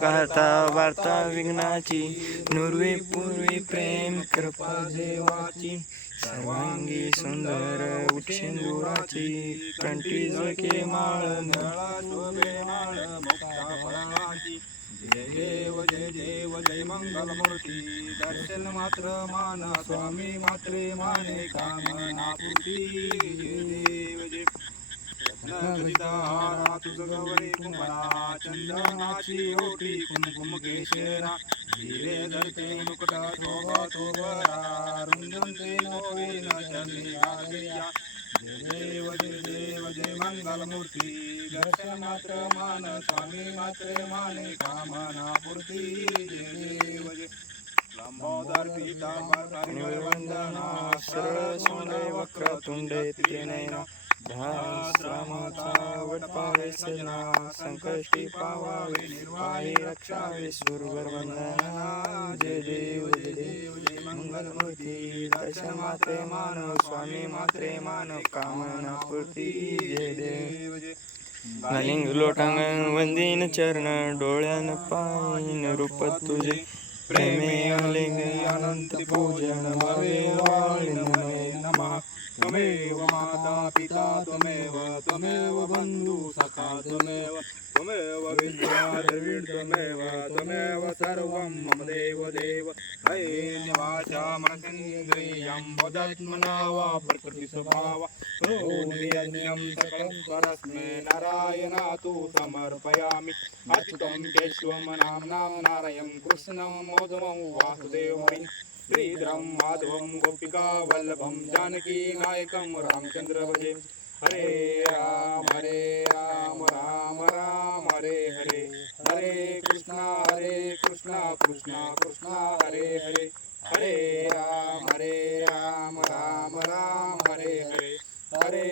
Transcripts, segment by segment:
करता वार्ता विघ्नाची नुर्वी पूर्वी प्रेम कृपा देवाची सर्वांगी सुंदर उठशेंदुराची कंठी झळके माळ नळा शोभे माळ मोक्षा फळाची जय देव जय देव जय मंगलमूर्ती दर्शन मात्र मान स्वामी मात्रे माने कामना पूर्ती जय देव जय रत्नगदितारा तुझ गवळी कुंभणा चंदनाची ओटी कुमकुम केशरा हिरे धरते मुकुट शोभा तोबरा रुंदंते नवीन चरणी आलया जय देव जय मंगलमूर्ती दर्शन मात्र मान स्वामी मात्रे माने कामना पूर्ती जय देव जय लंबोदर पीतांबर वंदना सरळ सोंडे वक्र तुंडे त्रिनयना श्रामाचा वटपावे सजना संकष्टी पावावे निर्वाही रक्षावे सुरवर वंदना जय देव जय मंगलमूर्ती दर्शन मात्रे मानव स्वामी मात्रे मानव कामना पूर्ती जय देव घालिंग लोटांग वंदीन चरण डोळ्यान पाईन रूप तुझे प्रेमे अलिंग अनंत पूजन भावे वाळीन नमः त्वमेव माता पिता त्वमेव बंधु सखा त्वमेव विद्या द्रविड त्वमेव सर्वं मम देव देव निवाचा मनसेन्द्रियं वदात्मना वा प्रकृतिस्वभाव करोम्यज्ञं सकलं परस्मै नारायणातु समर्पयामि अच्युतं केशवं नाम्नां नारायणं कृष्णं मोदमं वासुदेवं श्रीधरं माधवं गोपिका वल्लभं जानकी नायकं रामचंद्र भजे हरे राम राम राम हरे हरे हरे कृष्णा कृष्णा कृष्णा हरे हरे हरे राम राम राम हरे हरे हरे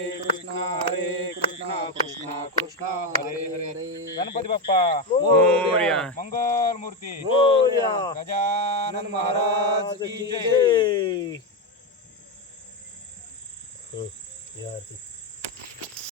कृष्णा कृष्णा कृष्णा हरे हरे गणपती बाप्पा मोरया मंगल मूर्ती गजानन महाराज की जय।